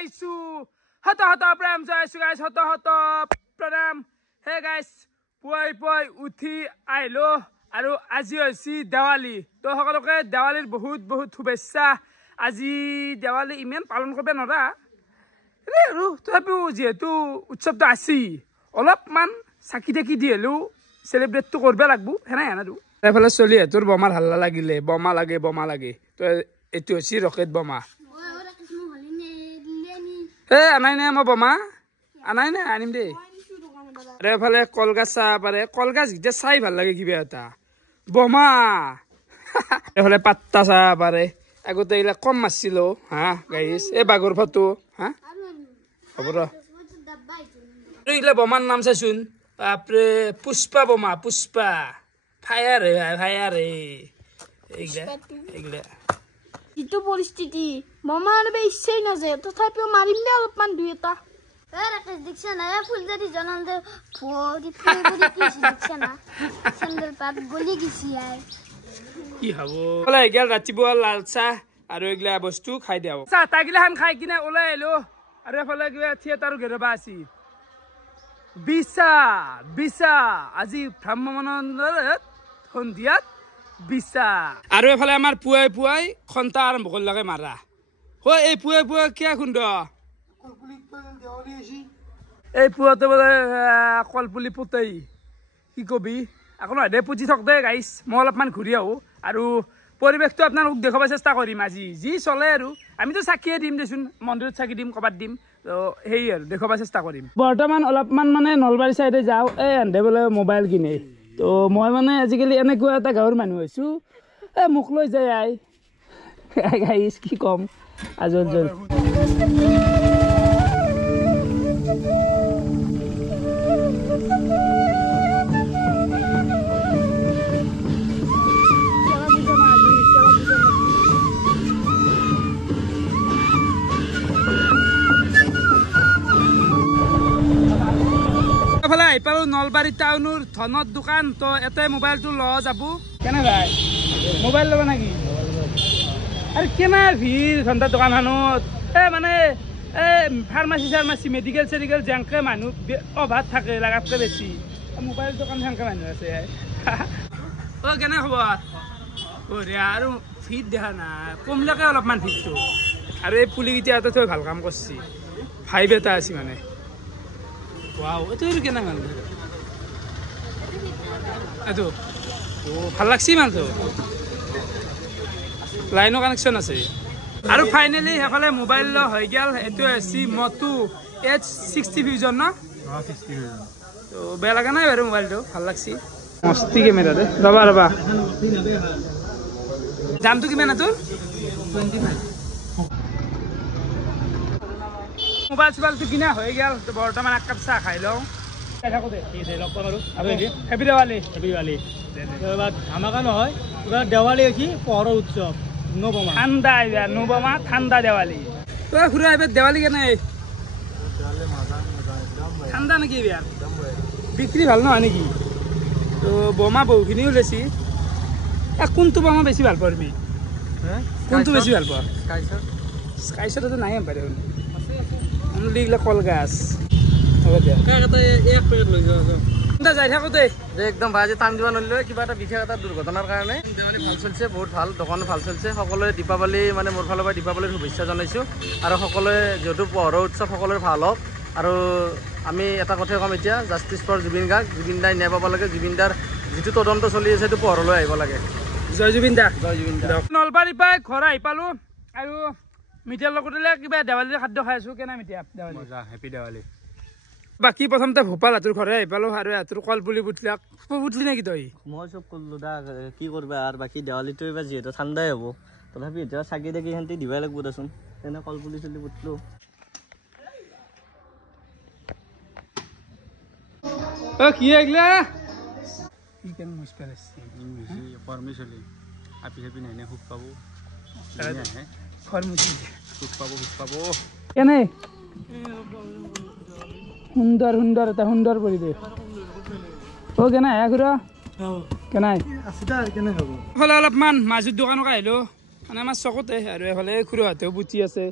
আইছো হত হত প্ৰেম জয়ছো গাইছ হত হত প্ৰণাম হে গাইছ পুৱাই উঠি আইলো আৰু আজি হৈছে দেৱালী তো সকলোকে দেৱালীৰ বহুত বহুত শুভেচ্ছা আজি দেৱালী ইমান পালন কৰিব নৰা আৰু তথাপিও যেহেতু উৎসৱটো আছে অলপমান চাকি তাকি দি হ'লেও চেলিব্ৰেটটো কৰিব লাগিব সেনাই আৰু এফালে চলি তোৰ বোমাৰ হাল্লা লাগিলে বোমা লাগে তো এইটো হৈছে ৰকেট বোমা আনাই নাই মই বোমা আনাই নাই আনিম দেই আৰু এফালে কলগাছ চাহ পাৰে কলগাছ যেতিয়া চাই ভাল লাগে কিবা এটা বোমা এফালে পাত্তা চাহ পাৰে আগতে এইবিলাক কম মাৰিছিলো হা গাইছ এই বাঘৰ ফটো হা হ'ব ৰ এইগিলা বোমাৰ নাম চাইচোন বাপৰে পুষ্পা বোমা পুষ্পা ফায়াৰ এইগিলা যিটো পৰিস্থিতি বোমা আনিব ইচ্ছাই নাযায় তথাপিও মাৰিম দে অলপমান দুই এটা দেখছে না ফুলজারি জনাল দে ভরি ফুলজারি কি দেখছে না স্যান্ডেল পাত গলি গেছি আর কি হব বলে গেল ৰাতিপুৱা লাল চাহ আৰু এগলা বস্তু খাই দিও চাহ তাগিলা হান খাই কিনে ওলাই আইলো আৰু এফালে কিবা থিয়েটাৰ ঘেৰবা আছে বিছা আজি ভ্ৰমণত সন্ধিয়াত বিছা আৰু এফালে আমাৰ পুৱাই খন্তা আৰম্ভ কৰিলাকে মাৰা হয় এই পুৱাই কিয় খুন্দ এই পুৱাতে বোলে কলপুলি পুতেই কি কবি আকৌ নহয় দে পুজি থক দে গাইছ মই অলপমান ঘূৰি আহোঁ আৰু পৰিৱেশটো আপোনালোকক দেখুৱাব চেষ্টা কৰিম আজি যি চলে আৰু আমিতো চাকিয়ে দিম দেচোন মন্দিৰত চাকি দিম ক'ৰবাত দিম তো সেই আৰু দেখুৱাব চেষ্টা কৰিম বৰ্তমান অলপমান মানে নলবাৰী চাইডে যাওঁ এই এন্ধে বোলে মোবাইল কিনে তো মই মানে আজিকালি এনেকুৱা এটা গাঁৱৰ মানুহ হৈছোঁ এই মোক লৈ যায় গাইছ কি ক'ম আজল পালো নলবাৰী টাউনৰ ধনৰ দোকান তো এটাই মোবাইলটো ল যাব কেনে ভাই মোবাইল ল'ব নেকি আৰু কেনে ভিৰ ধনৰ দোকানখনত মানে ফাৰ্মাচী মেডিকেল যেনকে মানুহ অভাৱ থাকে লাগাতকৈ বেছি মোবাইল দোকান সেনেকৈ মানুহ আছে কেনে খবৰ বঢ়িয়া আৰু ভিৰ দেখা নাই কমলাকে অলপমান ভিৰটো আৰু এই পুলিকেইটা এটা থৈ ভাল কাম কৰিছে ভাইব এটা আছে মানে Wow, itu কেনে ভাল এইটো ভাল লাগছি মাল তো লাইনৰ কানেকশ্যন আছে আৰু ফাইনেলি সেইফালে মোবাইল ল হৈ গেল এইটো আছে মটো H60 ফিউজন ন 60 ফিউজন তো বেয়া লাগা নাই বাৰু মোবাইলটো ভাল লাগছি মস্তি কেমেৰা দে ৰবা দামটো কিমান তোৰ 25 মোবাইলটো কিনা হৈ গেল বৰ্তমান এক কাপ চাহ খাই লওঁ থাকো দে লগ পাম আৰু হেপী দেৱালী ধামাকা নহয় পুৰা দেৱালী হৈছে পোহৰৰ উৎসৱ নবমা ঠাণ্ডা দেৱালী তই ঘূৰা এবাৰ দেৱালী কেনে ঠাণ্ডা নেকি এবাৰ বিক্ৰী ভাল নহয় নেকি তো বোমা বহুখিনি ওলাইছি কোনটো বোমা বেছি ভাল পোৱা তুমি কোনটো বেছি ভাল পোৱা স্কাইশ্বটতো নাই পাৰে লিগলা কলগাছ হ'ব দিয়া এক পেকেট লৈ যাওঁ যাই থাকো দে একদম ভাই টাইম দিব নোৱাৰিলো কিবা এটা বিশেষ এটা দুৰ্ঘটনাৰ কাৰণে দেৱালী ভাল চলিছে বহুত ভাল দোকানো ভাল চলিছে সকলোৱে দীপাৱলী মানে মোৰ ফালৰ পৰা দীপাৱলীৰ শুভেচ্ছা জনাইছোঁ আৰু সকলোৱে যিহেতু পোহৰৰ উৎসৱ সকলোৰে ভাল হওক আৰু আমি এটা কথাই ক'ম এতিয়া জাষ্টিছ ফৰ জুবিন গাৰ্গ জুবিন দাই ন্যায় পাব লাগে জুবিন দাৰ যিটো তদন্ত চলি আছে সেইটো পোহৰলৈ আহিব লাগে জয় জুবিন দা নলবাৰীৰ পৰা ঘৰ আহি পালোঁ আৰু মিঠাৰ লগতে কিবা দেৱালীৰ খাদ্য খাই আছোঁ কেনে মিঠা দেৱালী হেপী দেৱালী বাকী প্ৰথমতে ভোপাল হাতৰ ঘৰে আহি পালোঁ আৰু হাতৰ কলপুলি পুতলি নেকি তই মই চব কৰিলোঁ দা কি কৰিবা আৰু বাকী দেৱালীটো এইবাৰ যিহেতু ঠাণ্ডাই হ'ব তথাপি এতিয়া চাকি তাকি সিহঁতি দিবই লাগিব দেচোন তেনে কলপুলি চলি পুতলোঁ কি এগলা কি কেন মুস্পেল আছে ফৰ্মি চলি আপি চাপি নাহিলে সুখ পাব ফৰ্মুচি সুখ পাব কেনে সুন্দৰ এটা সুন্দৰ পৰিৱেশ কেনে ঘূৰা কেনে এইফালে অলপমান মাজুৰ দোকানক আহিলোঁ মানে আমাৰ চকতে আৰু এইফালে খুড়াহঁতেও পুতি আছে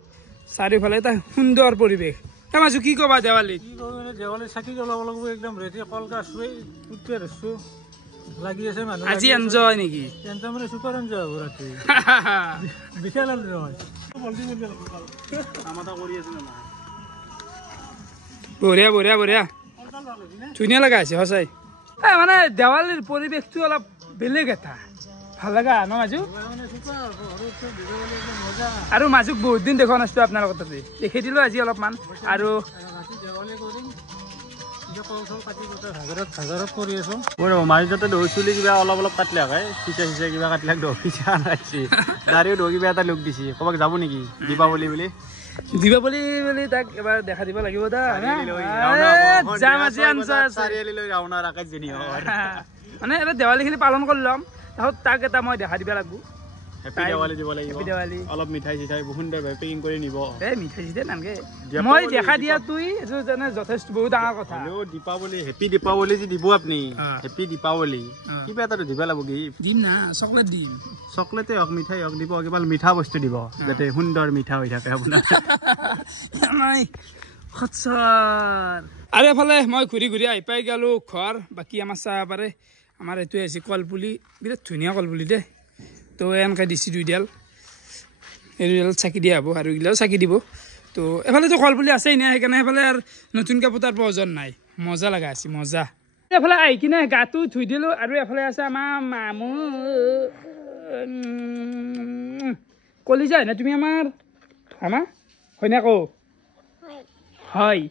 চাৰিওফালে এটা সুন্দৰ পৰিৱেশ। মাজু কি ক'বা দেৱালীত? কি কৰোঁ দেৱালীত চাকি জ্বলাব লাগিব একদম ৰেডি কলগছ প্ৰিপেয়াৰ হৈছোঁ লাগি আছে মানুহ আজি এনজয় নেকি? এনজয় মানে চুপাৰ এনজয় হ'ব ৰাতি বিশাল এনজয় কাম এটা কৰি আছে না বঢ়িয়া বঢ়িয়া বঢ়িয়া ধুনীয়া লগা আছে সঁচাই। মানে দেৱালীৰ পৰিৱেশটো অলপ বেলেগ এটা ভাল লগা ন মাজু? আৰু মাজুক বহুত দিন দেখা নাছিলো আপোনালোকৰ তাতে, দেখি দিলো আজি অলপমান। আৰু মাৰি যাতে দৌ চুলি কিবা অলপ অলপ কাটলে হয় সিঁচা সিঁচা কিবা কাটলে সিঁচা আনাইছে দাঁড়িও দৌ কিবা এটা লুক দিছে ক'ৰবাত যাব নেকি দীপাৱলী বুলি বুলি তাক এবাৰ দেখা দিব লাগিব দা। মানে এটা দেৱালীখিনি পালন কৰি ল'ম, তাৰপিছত তাক এটা মই দেখা দিব লাগিব। হেপী দেৱালী দিব লাগিব, অলপ মিঠাই চিঠাই সুন্দৰভাৱে পেকিং কৰি নিব। এই মিঠাই চিঠাই নালাগে, মই দেখা দিয়া তুই যথেষ্ট বহুত ডাঙৰ কথা। দীপাৱলী হেপী দীপাৱলী যে দিব আপুনি, হেপী দীপাৱলী কিবা এটা দিব লাগিব কি দিম না, চকলেট দিম। চকলেটে হওক মিঠাই হওক দিব, কিবা মিঠা বস্তু দিব যাতে সুন্দৰ মিঠা হৈ থাকে আপোনাৰ। আৰু এফালে মই ঘূৰি ঘূৰি আহি পাই গলো ঘৰ। বাকী আমাৰ চাহ পাৰে আমাৰ এইটোৱে হৈছে কলপুলি, বিৰাট ধুনীয়া কলপুলি দেই। তো এনেকৈ দিছোঁ দুইডাল, এই দুইডাল চাকি দিয়া হ'ব আৰু এইগিলাও চাকি দিব। তো এফালেতো কলপুলি আছেই নাই, সেইকাৰণে সেইফালে আৰু নতুনকৈ পতাৰ প্ৰয়োজন নাই। মজা লগা আছে মজা। এফালে আহি কিনে গাটো ধুই দিলোঁ। আৰু এফালে আছে আমাৰ মামু কলিজা হয় না তুমি আমাৰ আমাৰ হয় না কৌ হয়।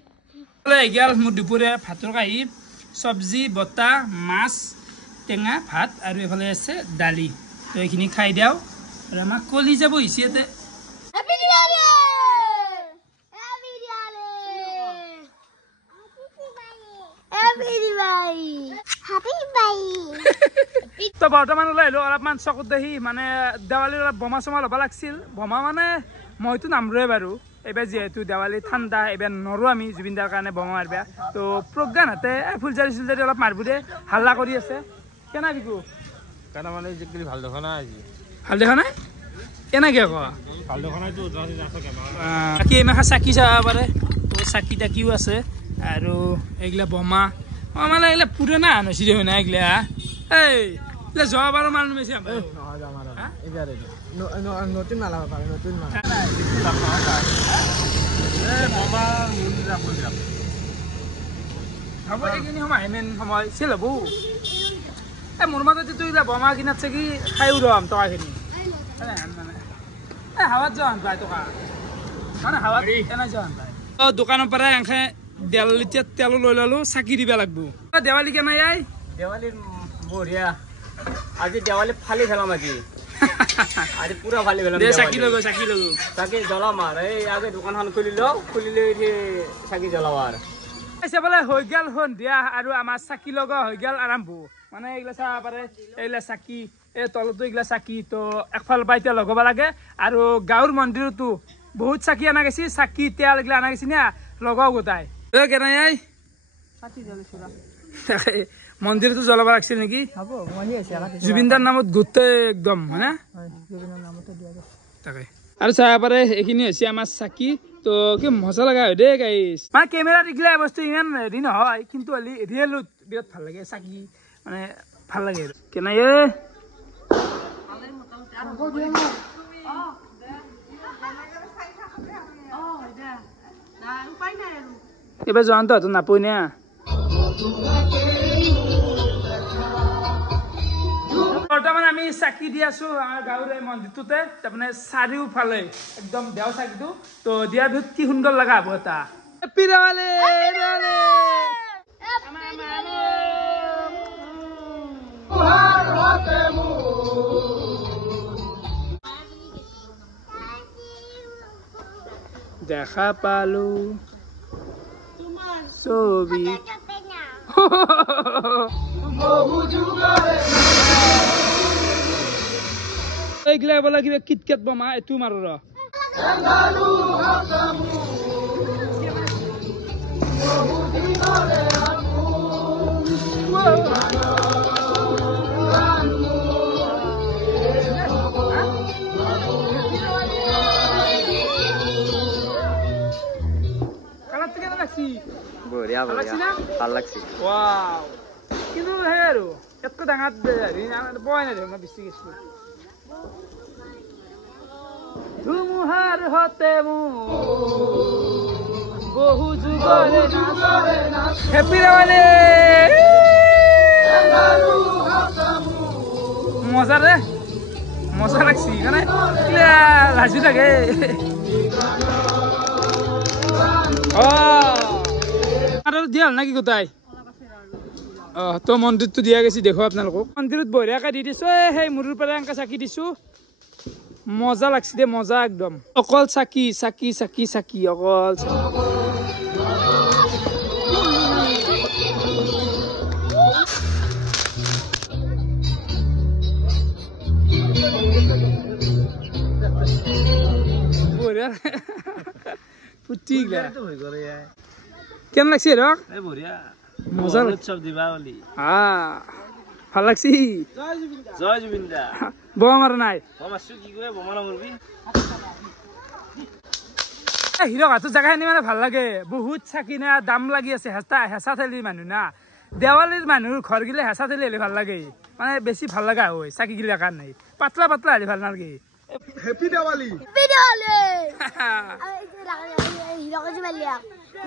এগাল মোৰ দুপৰীয়া ভাতৰ কাঁহী, চব্জি বটা মাছ টেঙা ভাত আৰু এইফালে আছে দালি। তো এইখিনি খাই দিওঁ আৰু আমাক কলিজা বহিছে ইয়াতে। তো বৰ্তমান ওলাই আহিলোঁ অলপমান চকুত দেখি, মানে দেৱালীৰ অলপ বোমা চমা ল'ব লাগিছিল। বোমা মানে মইতো নামৰোৱে বাৰু, এইবাৰ যিহেতু দেৱালী ঠাণ্ডা, এইবাৰ নৰোঁ আমি জুবিনদাৰ কাৰণে বোমা মাৰিব। তো প্ৰজ্ঞানহঁতে ফুলজাৰি চুলজাৰি অলপ মাৰিব দে, হাল্লা কৰি আছে। কেনে বিকু মানে ভাল দেখা নাই আজি, ভাল দেখা নাই কেনেকৈ কোৱা ভাল দেখা নাইতো। বাকী এনেকৈ চাকি চাব পাৰে, তো চাকি তাকিও আছে আৰু এইগিলা বোমা মানে এইগিলা পুৰণা হৈছি দেখোন না এইগিলা। এইগিলা যোৱা বাৰৰ মানুহ বেছি নতুন মালা পাৰে, নতুন মালা হ'ব। এইখিনি সময় মেইন সময় চেল হ'ব। মোৰ মাজতেতো এইগিলা বোমা কিনাত চাগি খায়ো ৰম টকাখিনি মানে হাৱাত যোৱা হান পায় টকা, মানে হাৱাত এনে যোৱা হান পায়। দোকানৰ পৰা এনেকৈ 1.5 লিটাৰ তেলো লৈ ল'লোঁ, চাকি দিব লাগিব। দেৱালী কেনে আই? দেৱালী বঢ়িয়া। আজি দেৱালী ফালি পেলাম আজি আজি পুৰা ফালি পেলাম। চাকি লগো চাকি লগো চাকি জ্বলাম আৰু এই আগে দোকানখন খুলি লওঁ, খুলি লৈ চাকি জ্বলাওঁ আৰু বোলে হৈ গ'ল সন্ধিয়া আৰু আমাৰ চাকি লগা হৈ গ'ল আৰম্ভ। মানে এইগিলা চাব পাৰে, এইগিলা চাকি, এই তলতো এইগিলা চাকি। তো একফালৰ পৰা এতিয়া লগাব লাগে। আৰু গাঁৱৰ মন্দিৰতো বহুত চাকি অনা গৈছে, চাকি তেল এইগিলা অনা গৈছে না, লগাও গোটাই কেনে মন্দিৰতো জ্বলাব লাগিছিল নেকি? জুবিনদাৰ নামত গোটেই একদম হয় না তাকে। আৰু চাব পাৰে এইখিনি হৈছে আমাৰ চাকি। তো কি মজা লগা হয় দেই গাইছ, মানে কেমেৰাত এইগিলা বস্তু ইমান হেৰি নহয়, কিন্তু ৰিয়েলত বিৰাট ভাল লাগে চাকি, মানে ভাল লাগে আৰু কেনে এইবাৰ জয়ন্তহঁতো নাপই না। বৰ্তমান আমি চাকি দি আছো আমাৰ গাঁৱৰ এই মন্দিৰটোতে, তাৰমানে চাৰিওফালে একদম দেও চাকিটো। তো দিয়াৰ পিছত কি সুন্দৰ লগা হ'ব এটা। হেপী দেৱালী। দেখা পালো ছবি এইগিলা বোলে কিবা কিটকেট বোমা, এইটো মাৰো ৰ বঢ়িয়া ভাল লাগছি বঢ়িয়া না ভাল লাগছি ৱাও কিন্তু সেই আৰু এতকৈ ডাঙৰ হেৰি পোৱাই নাই দেখোন মই বেছি গৈছোঁ ধুমুহাৰ হতে বহু যুগৰে হেপি দেৱালী মজা ৰে মজা লাগছি মানে লাজি থাকে আৰু দিয়া হ'ল নাকি গোটাই তো মন্দিৰটো দিয়া গৈছে দেখো আপোনালোকক মন্দিৰত বঢ়িয়াকৈ দি দিছো সেই মূৰৰ পৰা এনেকৈ চাকি দিছো মজা লাগছে দে মজা একদম অকল চাকি চাকি চাকি চাকি অকল বঢ়িয়া কেন লাগছে ৰক মজা উৎসৱ দীপাৱলী ভাল লাগছি জয় জুবিন দা বোমা মাৰা নাই কি কৰে বোমা নমৰবি হিৰক হাতৰ জেগাখিনি মানে ভাল লাগে বহুত চাকি না দাম লাগি আছে হেঁচা ঠেলিৰ মানুহ না দেৱালীৰ মানুহ ঘৰ গিলে হেঁচা ঠেলি হ'লে ভাল লাগে মানে বেছি ভাল লগা হয় চাকি গিলা কাৰণে পাতলা পাতলা হ'লে ভাল নালাগে হেপি দেৱালী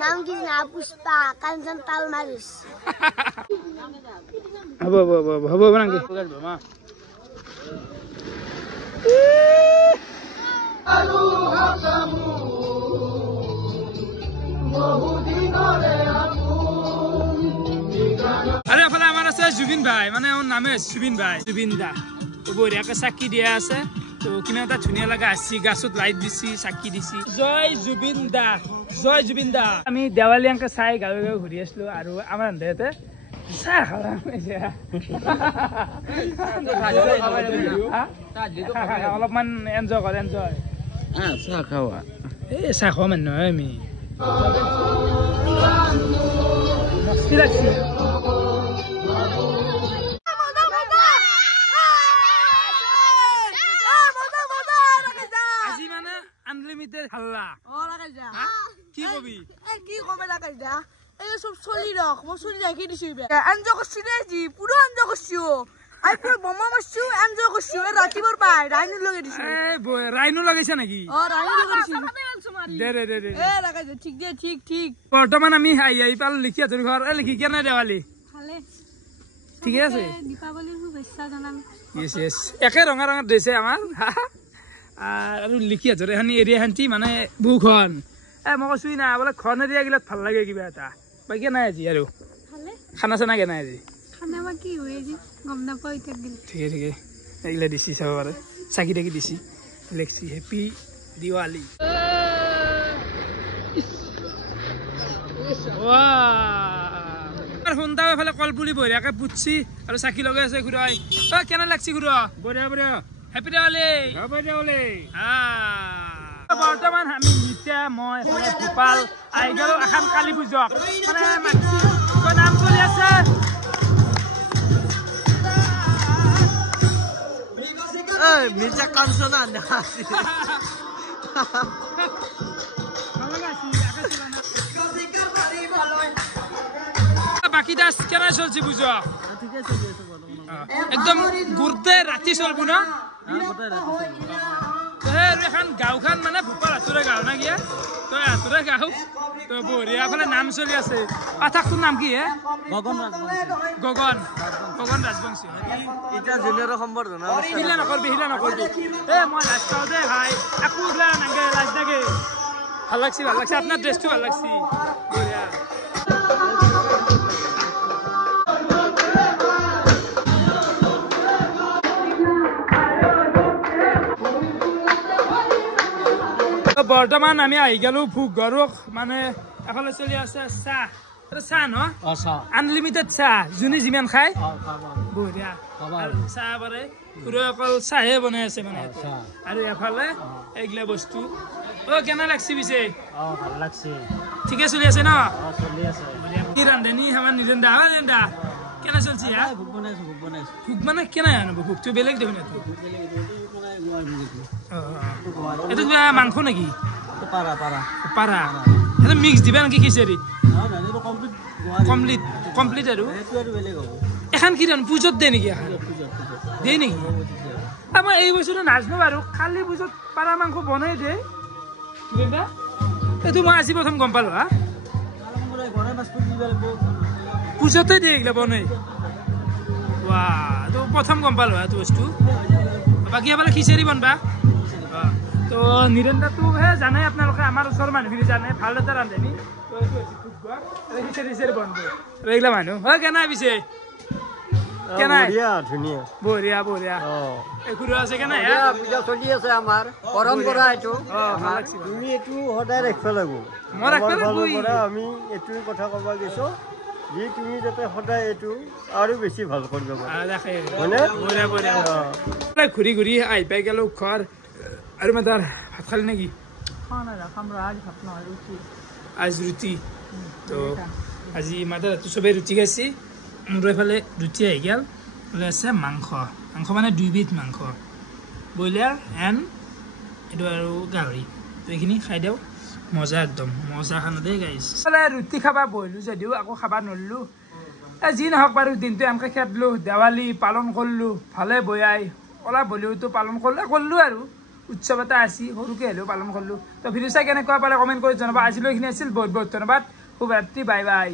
নাম কি না পুষ্পা কাঞ্চন তাল মারিস হ'ব হ'ব হ'ব হ'ব হ'ব নাকি আৰু এফালে আমাৰ আছে জুবিন ভাই মানে মোৰ নামে জুবিন ভাই জুবিন দা তো বঢ়িয়াকৈ চাকি দিয়া আছে তো কিমান এটা ধুনীয়া লগা আছে গাছত লাইট দিছি চাকি দিছি জয় জুবিন দা জয় জুবিন দা আমি দেৱালী এনেকৈ চাই গাঁৱে গাঁৱে ঘূৰি আছিলো আৰু আমাৰ আন্ধাৰতে চাহ খালা অলপমান এনজয় কৰ এনজয় চাহ খাৱা এই চাহ খোৱা মানুহ নহয় আমি মস্তি লাগছি আজি মানে আনলিমিটেড হাল্লা কি কবি কি কমে লাগাই দা এই সব চলি রাখ মই চলি রাখি দিছি এনজয় করছি রে জি পুরো এনজয় করছিও আই পুরো বোমা মারছিও এনজয় করছিও রাতিবার পাই রাইনু লগে দিছি রাইনো লাগাইছে নাকি রাইনু লগে দিছি দে দে দে দে লাগাই দে ঠিক দে ঠিক ঠিক বর্তমান আমি আই পাল লিখি আছো ঘর লিখি কেনে দেৱালী ভালে ঠিকে আছে দীপাৱলীৰ শুভেচ্ছা জনাম ইয়েস ইয়েস একে ৰঙা ৰঙা ড্ৰেছে আমাৰ আৰু লিখি আছো এখানি এৰিয়া শান্তি মানে বুখন মই কৈছোই না বোলে খন এৰিয়া গিলাত ভাল লাগে কিবা এটা বাকী নাই আজি আৰু ভালে খানা চানা কে নাই আজি খানা বা কি হৈ আজি গম নাপাও ইটা গিল ঠিকে ঠিকে এইগিলা দিছি চাব পাৰে চাকি টাকি দিছি লেখছি হেপি দিৱালী সোনটা এফালে কলপুলি বঢ়িয়াকে পুতছি আৰু চাকি লগাই আছে ঘূৰাই কেনে লাগছি ঘূৰা বঢ়িয়া বঢ়িয়া হেপি দেৱালী হেপি দেৱালী বৰ্তমান আমি নিত্যা মই গোপাল আহি গলো এখন কালী পূজক মানে নাম চলি আছে মিৰ্জা কাঞ্চনা বাকি দাস কেনে চলছে পুজো একদম ঘুৰতে ৰাতি চলবো না এখন গাঁওখান মানে ভূপাল হাতুৰে গাঁও না গিয়া তই হাতুৰে গাঁও তো বঢ়িয়া ফালে নাম চলি আছে পাঠাকটোৰ নাম কি হে গগন গগন ৰাজবংশী এতিয়া জুনিয়ৰ সম্বৰ্ধনা হিলা নকৰবি মই লাজ পাওঁ দে ভাই একো ওলা নাগে লাজ নাগে ভাল লাগছি আপোনাৰ ড্ৰেছটো ভাল লাগছি বঢ়িয়া বৰ্তমান আমি আহি গেলো ভোগ ঘৰক মানে এফালে চলি আছে চাহ চাহ ন আনলিমিটেড চাহ যোনে যিমান খায় বঢ়িয়া চাহ পাৰে পুৰো অকল চাহে বনাই আছে মানে আৰু এফালে এইগিলা বস্তু কেনে লাগছি পিছে ভাল লাগছে ঠিকে চলি আছে ন চলি আছে কি ৰান্ধনি আমাৰ নিজেন্দা কেনে চলছি ভোগ বনাইছো ভোগ মানে কেনে আনব ভোগটো বেলেগ দেখোন এইটো কিবা মাংস নেকি পাৰা পাৰা সেইটো মিক্স দিবা নেকি খিচাৰি কমপ্লিট আৰু এখন কি জানো পূজত দিয়ে নেকি এখন দিয়ে নেকি মই এই বস্তুটো নাজানো বাৰু খালি পূজত পাৰা মাংস বনাই দিয়ে এইটো মই আজি প্ৰথম গম পালো হা পূজতে দিয়ে এইগিলা বনাই তো প্ৰথম গম পালো এইটো বস্তু বাকী এফালে খিচাৰি বনবা তো নিৰঞ্জনটোহে জানে আপোনালোকে আমাৰ ওচৰৰ মানুহখিনি জানে ভাল এটা ৰান্ধনি খিচাৰি বনব এইগিলা মানুহ হয় কেনে পিছে বঢ়িয়া বঢ়িয়া ঘূৰা আছে কেনে পূজা চলি আছে আমাৰ পৰম্পৰা এইটো তুমি এইটো সদায় ৰাখিব লাগিব আমি এইটো কথা ক'ব গৈছো যে তুমি যাতে সদায় এইটো আৰু বেছি ভাল কৰিব পাৰা ঘূৰি ঘূৰি আহি পাই গেলো ঘৰ আৰু মই তাৰ ভাত খালি নেকি আজ ৰুটি তো আজি মাদাৰ চবেই ৰুটি খাইছি মোৰ এইফালে ৰুটি আহি গেল বোলে আছে মাংস মানে 2 বিধ মাংস ব্ৰইলাৰ এণ্ড এইটো আৰু গাহৰি তো এইখিনি খাই দিওঁ মজা একদম মজা খানা দেই গাইছ ৰুটি খাবা বহিলোঁ যদিও আকৌ খাবা নৰিলোঁ যি নহওক বাৰু দিনটো এনেকৈ খেদলোঁ দেৱালী পালন কৰিলোঁ ভালে বয়াই অলপ বলিউডটো পালন কৰিলোঁ আৰু উৎসৱ এটা আছে সৰুকৈ হ'লেও পালন কৰিলোঁ তো ভিডিঅ' চাই কেনেকুৱা পালে কমেণ্ট কৰি জনাবা আজিলৈ এইখিনি আছিল বহুত বহুত ধন্যবাদ শুভৰাত্ৰি বাই বাই